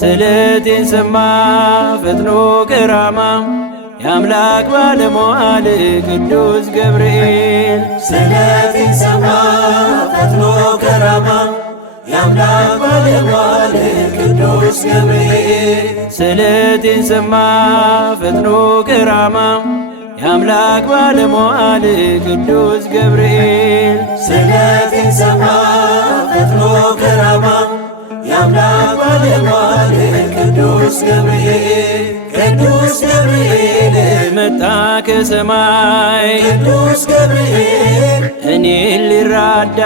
ስለቴን ሰማ ፈጥኖ ከራማ የአምላክ ባለሟል ቅዱስ ገብርኤል። ስለቴን ሰማ ፈጥኖ ከራማ የአምላክ ባለሟል ቅዱስ ገብርኤል። ስለቴን ሰማ ፈጥኖ ከራማ የአምላክ ባለሟል ቅዱስ ገብርኤል። ስለቴን ሰማ ፈጥኖ ከራማ የአምላክ ባለሟል ቅዱስ ገብርኤል። ቅዱስ ገብርኤል መጣ ከሰማይ ቅዱስ ገብርኤል እኔን ሊራዳ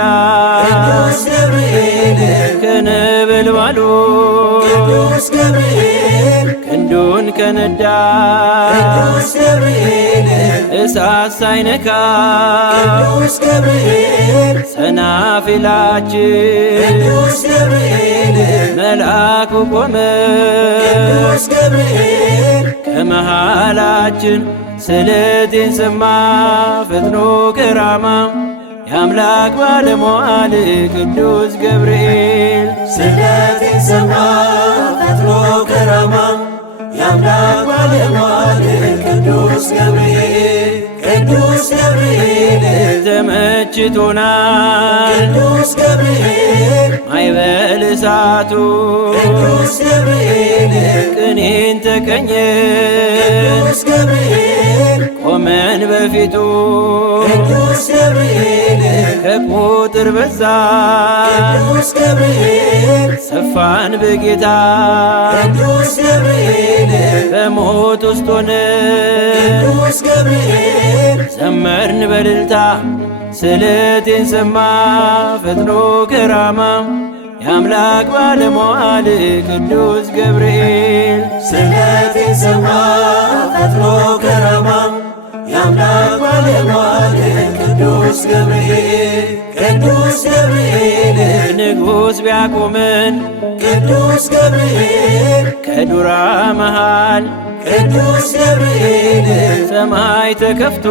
ቅዱስ ገብርኤል ከነበልባሉ ቅዱስ ገብርኤል ክንዱን ከነዳ ቅዱስ ገብርኤል እሳት ሳይነካ ቅዱስ ገብርኤል ሰናፊላችን ቅዱስ ገብርኤል መልአኩ ቆመ ቅዱስ ገብርኤል ከመሃላችን። ስለቴን ሰማ ፈጥኖ ከራማ የአምላክ ባለሟል ቅዱስ ገብርኤል። ስለቴን ሰማ ፈጥኖ ከራማ የአምላክ ባለሟል ቅዱስ ገብርኤል። ቅዱስ ገብርኤል ተመችቶናል ቅዱስ ገብርኤል ማይበል እሳቱ ቅዱስ ገብርኤል ቅኔን ተቀኘ ቅዱስ ገብርኤል ቆመን በፊቱ ቅዱስ ገብርኤል ከቁጥር በዛ ቅዱስ ገብርኤል ሰፋን በጌታ ቅዱስ ገብርኤል በሞት ውስጥ ሆነ ቅዱስ ገብርኤል ዘመርን በልልታ። ስለቴን ሰማ ፈጥኖ ከራማ የአምላክ ባለሟል ቅዱስ ገብርኤል። ስለቴን ሰማ ፈጥኖ ከራማ የአምላክ ባለሟል ቅዱስ ገብርኤል። ቅዱስ ገብርኤል ንጉሥ ቢያቆመን ቅዱስ ገብርኤል ከዱራ መሃል ቅዱስ ገብርኤል ሰማይ ተከፍቶ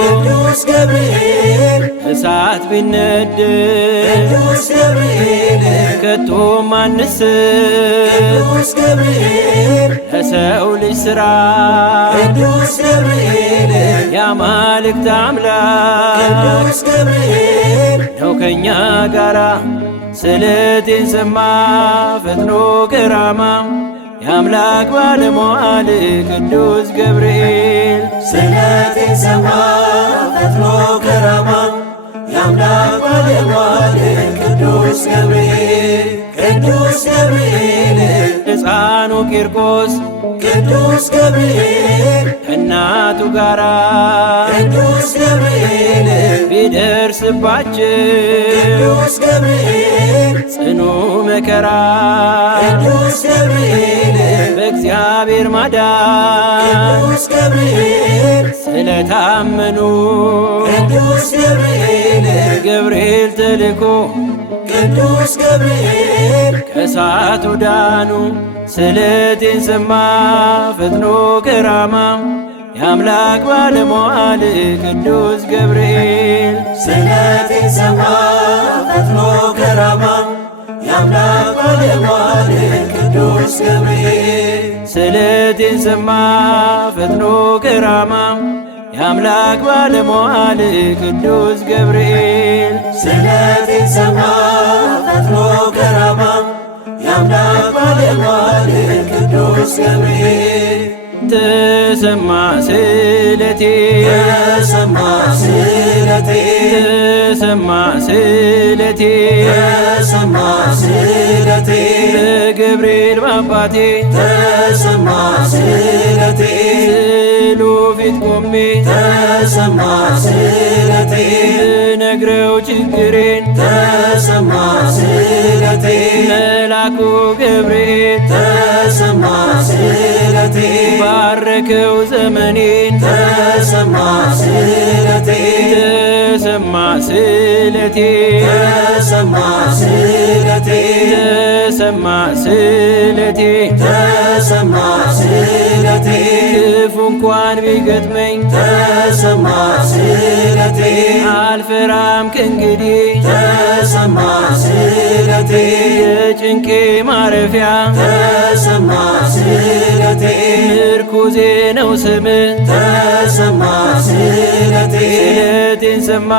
ቅዱስ ገብርኤል እሳት ቢነድ ቅዱስ ገብርኤል ከቶም አንስት ቅዱስ ገብርኤል ለሰው ልጅ ሥራ ቅዱስ ገብርኤል የአማልክት አምላክ ቅዱስ ገብርኤል ነው ከእኛ ጋራ። ስለቴን ሰማ ፈጥኖ ከራማ የአምላክ ባለሟል ቅዱስ ገብርኤል። ስለቴን ሰማ ፈጥኖ ከራማ የአምላክ ባለሟል ቅዱስ ገብርኤል። ቅዱስ ገብርኤል ሕፃኑ ቂርቆስ ቅዱስ ገብርኤል ከእናቱ ጋራ ቅዱስ ገብርኤል ቢደርስባቸው ቅዱስ ገብርኤል ጽኑ መከራ ቅዱስ ገብርኤል በእግዚአብሔር ማዳን ቅዱስ ገብርኤል ስለታመኑ ቅዱስ ገብርኤል ገብርኤል ተልኮ ቅዱስ ገብርኤል ከእሳቱ ዳኑ። ስለቴን ሰማ ፈጥኖ ከራማ የአምላክ ባለሟል ቅዱስ ገብርኤል። ስለቴን ሰማ ፈጥኖ ከራማ የአምላክ ባለሟል ቅዱስ ገብርኤል። ስለቴን ሰማ ፈጥኖ ከራማ የአምላክ ባለሟል ቅዱስ ገብርኤል። ስለቴን ሰማ ፈጥኖ ከራማ የአምላክ ባለሟል ቅዱስ ገብርኤል። ተሰማ ስለቴ ተሰማ ስለቴ ተሰማ ስለቴ ተሰማ ስለቴ በገብርኤል በአባቴ ተሰማ ስለቴ ስዕሉ ፊት ቆሜ ተሰማ ስለቴ ነግረው ችግሬን ተሰማ ስለቴ መልአኩ ገብርኤል ተሰማ ስለቴ ባረከው ዘመኔን ተሰማ ስለቴ ተሰማ ስለቴ ተሰማ ስለቴ ተሰማ ስለቴ ተሰማ ስለቴ ክፉ እንኳን ቢገጥመኝ ተሰማ ስለቴ አልፈራም ከእንግዲህ ተሰማ ስለቴ የጭንቄ ማረፊያ ተሰማ ስለቴ ምርኩዜ ነው ስምህ ተሰማ ስለቴ ስለቴን ሰማ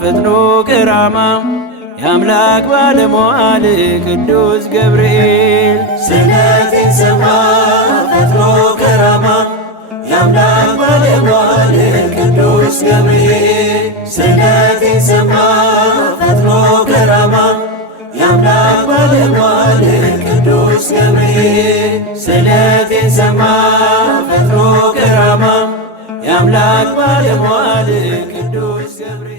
ፈጥኖ ከራማ የአምላክ ባለሟል ቅዱስ ገብርኤል ስለቴን ሰማ ፈጥኖ ከራማ የአምላክ ባለሟል ቅዱስ ገብርኤል ስለቴን ሰማ ፈጥኖ ከራማ የአምላክ ባለሟል ቅዱስ ገብርኤል ስለቴን ሰማ ፈጥኖ ከራማ የአምላክ ባለሟል ቅዱስ ገብርኤል